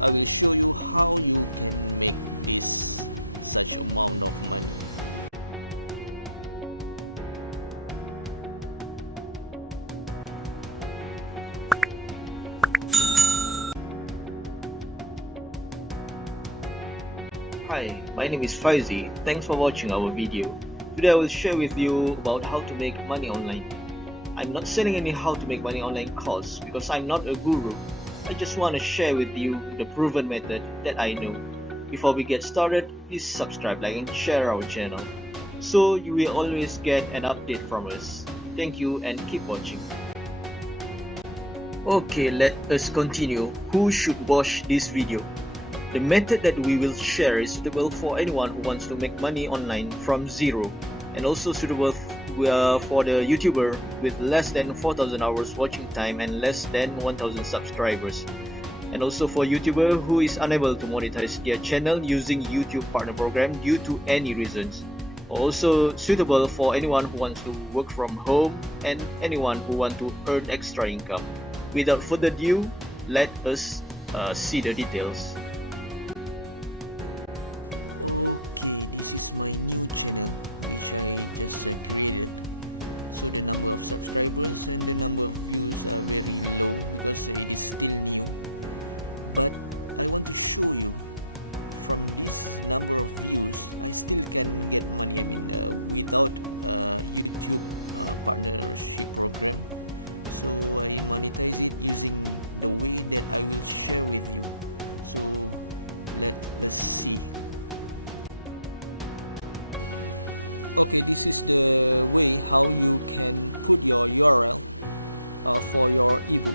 I will show you how you can make this such amount of money. Hi, my name is Faizi. Thanks for watching our video. Today I will share with you about how to make money online. I'm not selling any how to make money online course because I'm not a guru. I just want to share with you the proven method that I know. Before we get started, please subscribe, like and share our channel so you will always get an update from us. Thank you and keep watching. Okay, let us continue. Who should watch this video? The method that we will share is suitable for anyone who wants to make money online from zero, and also suitable for the YouTuber with less than 4,000 hours watching time and less than 1,000 subscribers, and also for YouTuber who is unable to monetize their channel using YouTube partner program due to any reasons. Also suitable for anyone who wants to work from home and anyone who wants to earn extra income. Without further ado, let us see the details. Okay, this is my new channel which I just created. So the number of subscribers and the number of views are very low because it is still new. But I want to show you from this number of views I still can get money. I mean without YouTube partnership program. So I monetize it using the way that I will share with you. So let us see. Okay, this is the way how you can put your URL for your ebook.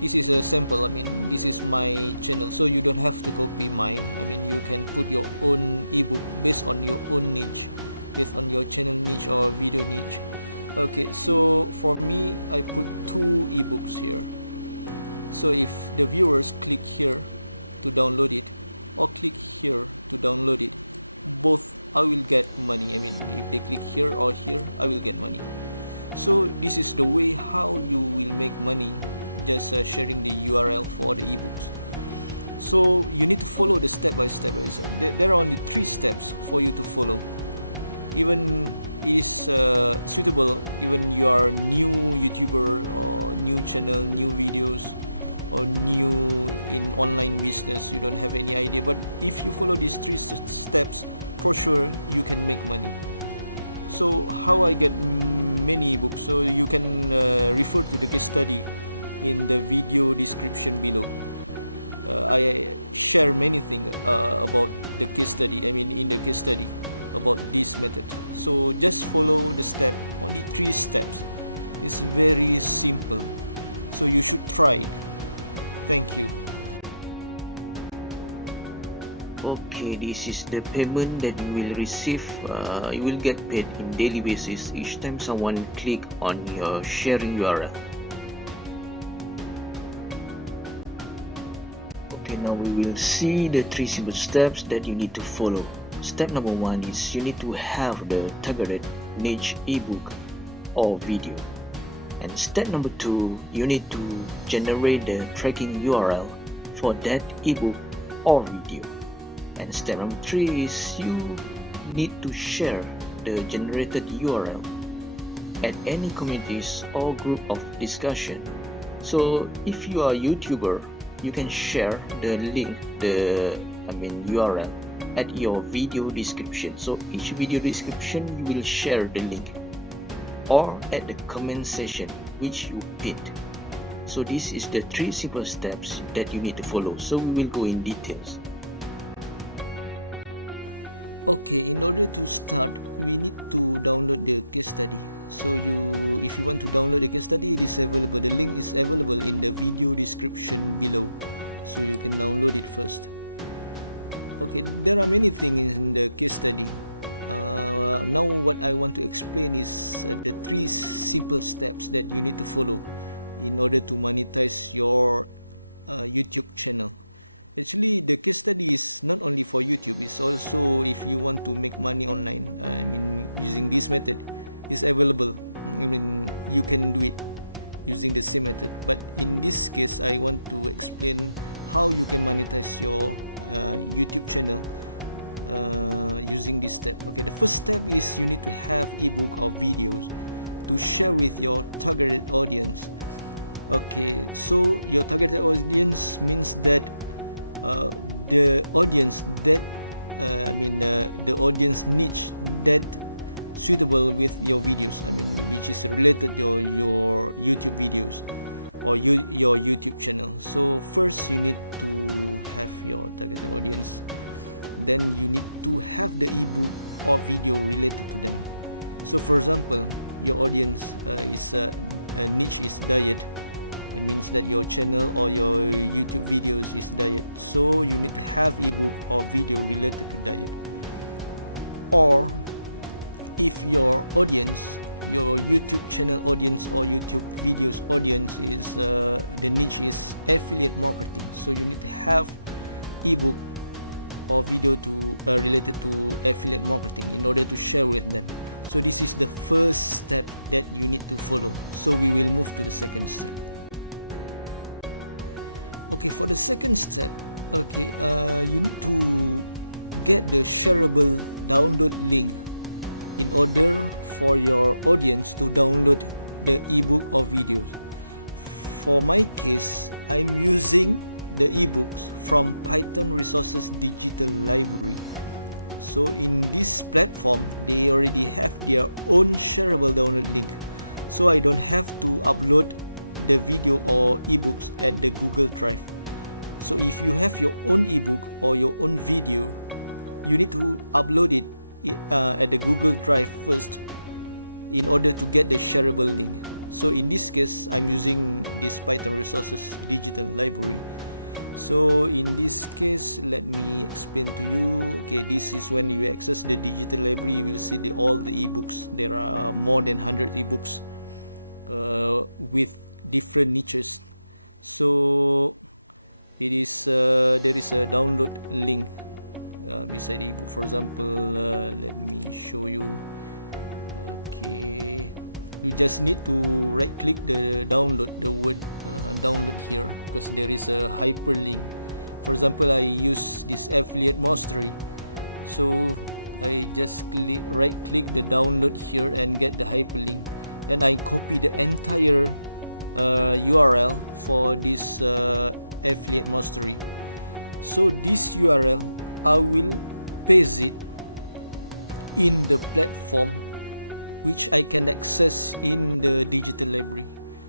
This is a sample. I mean, this is my channel, so you don't have to copy mine. I mean, you can put your own ebook based on your own niche, based on your channel niche or video niche. Okay, so for me, I put 2 ebooks here. So if the viewers click here to download it or click here to download it, both I will get money. I mean, if they click here or here, I will get money. So this is the way how you will make money, just sharing the URL for the ebooks. So you need to follow the step by step. There are only 3 steps for you to follow. Even is suitable even you are new YouTuber or new channel, new videos, or new in online business, you don't have any idea. But if you follow these 3 steps, for sure you can make money. So how I get many ebooks? So you can refer to the case study in the video description below. I share many things about the case study. I mean, in the case study about this method. So just follow the step, only 3 steps. It's very simple, so you should try it. Thank you. Okay, this is the payment that you will receive. You will get paid in daily basis each time someone click on your sharing URL. Okay, now we will see the 3 simple steps that you need to follow. Step number 1 is you need to have the targeted niche ebook or video. And step number 2, you need to generate the tracking URL for that ebook or video. And step number 3 is you need to share the generated URL at any communities or group of discussion. So if you are a YouTuber, you can share the link, URL at your video description. So each video description you will share the link, or at the comment section which you pinned. So this is the 3 simple steps that you need to follow. So we will go in details. Okay, in order to start, we need to download the case study. So if you want to download the case study, it is available. The link is available in the video description below, so you can download it first. Okay, there are many things in the case study. Now what I want to explain is the 3 simple steps that you need to follow in order to monetize your YouTube channel. Actually, the case study is not only for YouTube, it's also if you want to make money online. I mean, using this method is available. I mean, you can do it using the same method. But in this case, I want to explain how you can monetize your YouTube channel using this step. Okay, the first step is you need to have ebook or videos to share with your targeted audience. Okay, so your targeted audience means that the audience that the audience niche that suitable with your videos, which is related to your YouTube videos or your YouTube channel. So first you need to have your targeted audience, then you need to have the ebook or video related to them. So for example, your audience is niche is diet. It means that your channel or your YouTube videos is diet, so you need to have ebook or video related to diet. Or if your audience, your YouTube channel audience or YouTube videos audience is the niche is affiliate marketing, so you need to have ebook or video to related to affiliate marketing in order to share with them. So this is the first step that you need to follow. So we will move to the second step. Okay, for the second step, okay, you need to get the shareable download link in order for your audience to download the ebook or videos. For my case, I'm using the ebooks from Python Resources Digital Library. So in this platform, they already have their own shareable download link, so I don't have to upload the video or ebooks at the Google Drive. So if you have your own ebook or your own video, you need to upload it at the Google Drive first in order to get the shareable link. So in this case, I'm using this Python Resources Digital Library. So in this case, let me explain to you. Okay, this is when you access the digital library, you will see all the ebooks. There are more than 100 ebooks with different niches. So it is there is a download link beside the ebook. For example, let me show you. Okay, you just need to right click the download, the word download here, because there is a hyperlink. For example, I use this affiliate mastery, so I just right click the download here and get the hyperlink. Then I copy the entire URL for this affiliate mastery. So this URL I will paste it in the platform which I can access in the digital library.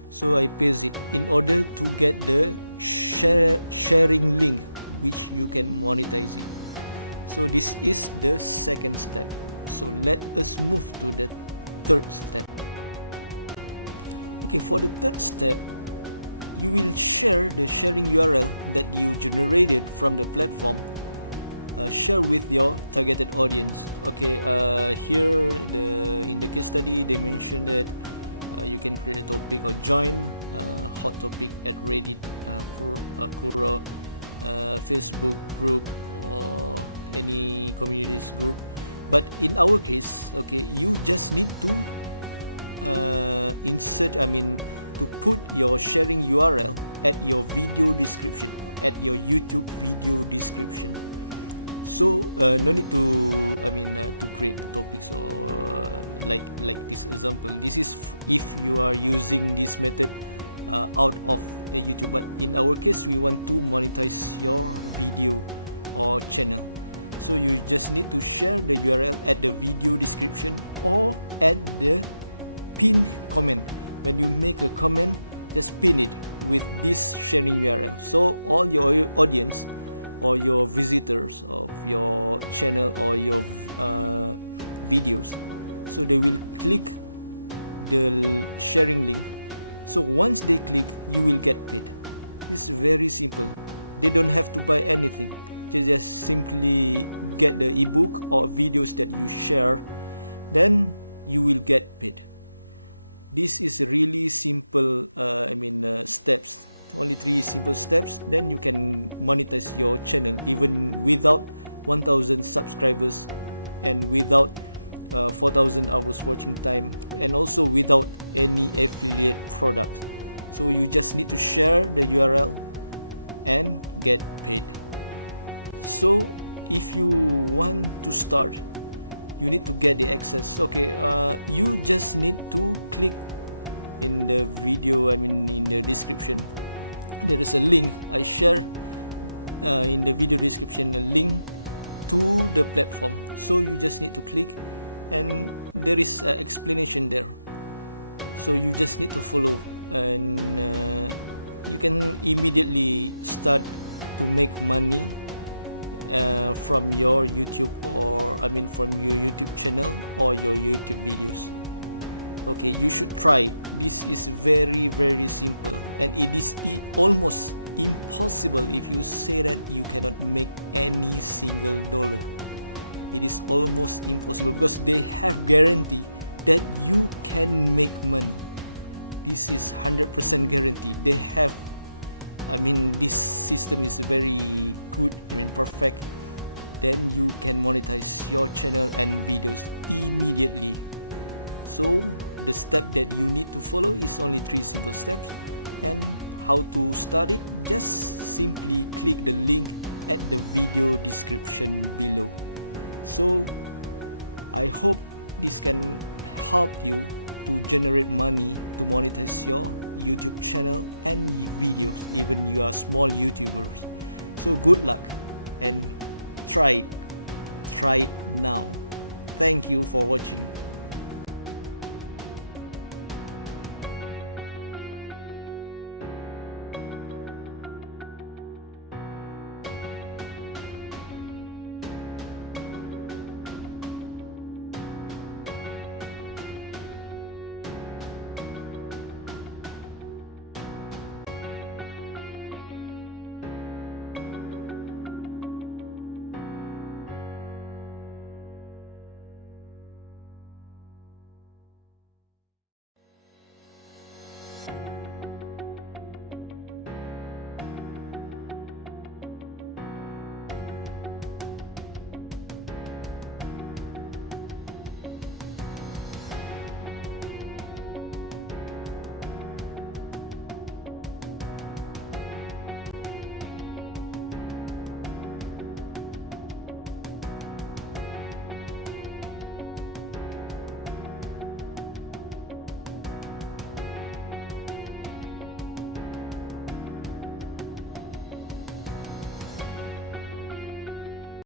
So I paste it in order to get the sharing link which you can monetize it. So this is the second step. So let us move to the third step. Okay, for the third step, you will share the sharing URL that you generated from the platform, share with your targeted audience. Okay, here in the case study they mentioned that you can create a topic or join hot topic at Reddit, Quora, Facebook group, or any communities group. But in our case, okay, you just need to to put your sharing URL at your video description, at your YouTube video description. So no need to to create the topics or like this example. This is if you are using this method out of YouTube, but in our case we want to monetize your video or channel. So you just need to share the URL at the video description or at the pin comment. When you make a comment, just pin it with this sharing URL, so all your audience or your visitors of your channel or your videos, so they will click the sharing link. So once they click, you will get paid. It's very simple. They don't have to buy anything. They just simply get the ebook or videos that you share, then you will get paid. This is really simple steps, only 3 simple steps. Then you can monetize your channel even without 1000 subscribers and without 4000 hours watching time, and also without any affiliate products. So you just need to share the URL and get paid. So if you want to start, you need to get the access. Okay, you just need to click in the video, in the description, there is a link I share in the video description, a link to the platform. So you just need to click, and there is an explanation there, so you just need to follow, and you can immediately start to make money from your YouTube, or from your YouTube channel or your YouTube videos. Okay, you should try it. This is very simple, and it is almost impossible if you say that you cannot make any single dollar. It is almost impossible because they have guarantee that you can make money. This is 100% guaranteed. They have, this system is very good, perfect. Then you can monetize your channel and videos immediately. So the step that you need to follow is only 3 simple steps. And how to start it? Just simply click the link at the video description below. So I hope this can help you to generate money to monetize your YouTube channel and videos, even you are small YouTubers. So good luck and try it now. Thank you for watching.